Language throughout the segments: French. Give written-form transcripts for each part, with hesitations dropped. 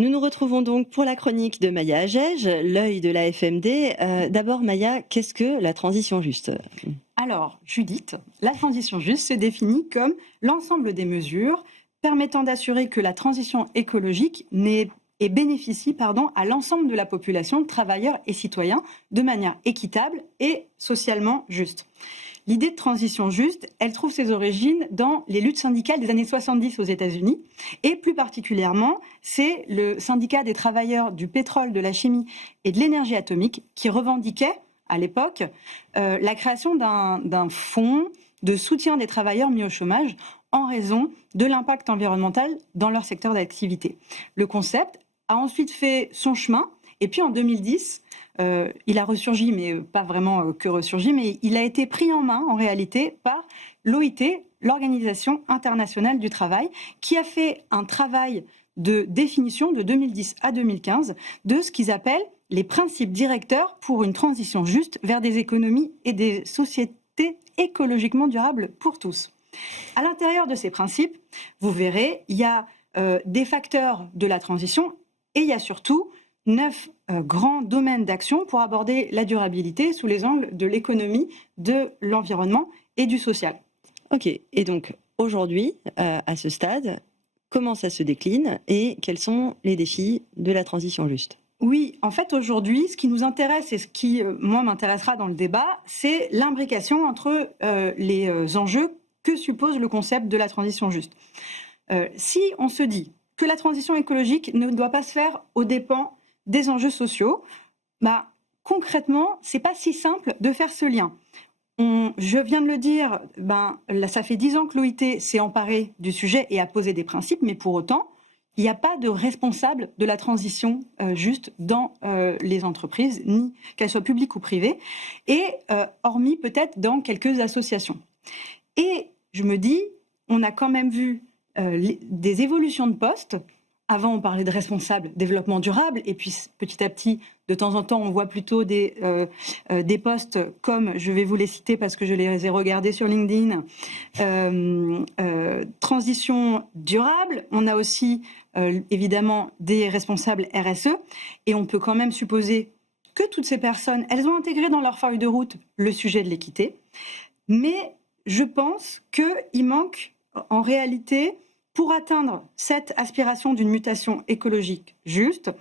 Nous nous retrouvons donc pour la chronique de Maya Agege, l'œil de la FMD. D'abord Maya, qu'est-ce que la transition juste? Alors, Judith, la transition juste se définit comme l'ensemble des mesures permettant d'assurer que la transition écologique bénéficie à l'ensemble de la population, travailleurs et citoyens, de manière équitable et socialement juste. L'idée de transition juste, elle trouve ses origines dans les luttes syndicales des années 70 aux États-Unis, et plus particulièrement, c'est le syndicat des travailleurs du pétrole, de la chimie et de l'énergie atomique qui revendiquait, à l'époque, la création d'un fonds de soutien des travailleurs mis au chômage en raison de l'impact environnemental dans leur secteur d'activité. Le concept a ensuite fait son chemin, et puis en 2010, il a ressurgi, mais pas vraiment que ressurgi, mais il a été pris en main en réalité par l'OIT, l'Organisation internationale du travail, qui a fait un travail de définition de 2010 à 2015 de ce qu'ils appellent les principes directeurs pour une transition juste vers des économies et des sociétés écologiquement durables pour tous. À l'intérieur de ces principes, vous verrez, il y a des facteurs de la transition et il y a surtout 9 grands domaines d'action pour aborder la durabilité sous les angles de l'économie, de l'environnement et du social. Ok, et donc aujourd'hui, à ce stade, comment ça se décline et quels sont les défis de la transition juste? Oui, en fait, aujourd'hui, ce qui nous intéresse et ce qui, moi, m'intéressera dans le débat, c'est l'imbrication entre les enjeux que suppose le concept de la transition juste. Si on se dit que la transition écologique ne doit pas se faire aux dépens des enjeux sociaux, concrètement, c'est pas si simple de faire ce lien. Je viens de le dire, là, ça fait 10 ans que l'OIT s'est emparé du sujet et a posé des principes, mais pour autant, il n'y a pas de responsable de la transition juste dans les entreprises, ni qu'elles soient publiques ou privées, et hormis peut-être dans quelques associations. Et je me dis, on a quand même vu des évolutions de postes. Avant, on parlait de responsables développement durable, et puis petit à petit, de temps en temps, on voit plutôt des postes comme, je vais vous les citer parce que je les ai regardés sur LinkedIn, transition durable. On a aussi, évidemment, des responsables RSE, et on peut quand même supposer que toutes ces personnes, elles ont intégré dans leur feuille de route le sujet de l'équité. Mais je pense qu'il manque, en réalité, pour atteindre cette aspiration d'une mutation écologique juste,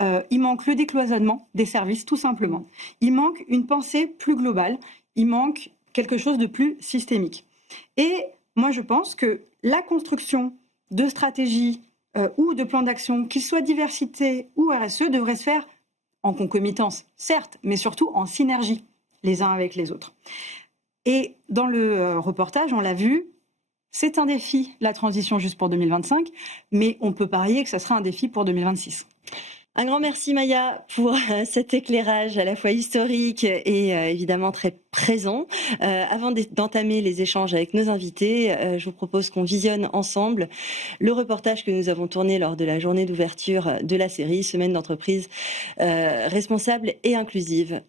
il manque le décloisonnement des services, tout simplement. Il manque une pensée plus globale, il manque quelque chose de plus systémique. Et moi, je pense que la construction de stratégies ou de plans d'action, qu'ils soient diversité ou RSE, devrait se faire en concomitance, certes, mais surtout en synergie, les uns avec les autres. Et dans le reportage, on l'a vu, c'est un défi, la transition juste pour 2025, mais on peut parier que ça sera un défi pour 2026. Un grand merci Maya pour cet éclairage à la fois historique et évidemment très présent. Avant d'entamer les échanges avec nos invités, je vous propose qu'on visionne ensemble le reportage que nous avons tourné lors de la journée d'ouverture de la série Semaine d'entreprise responsable et inclusive.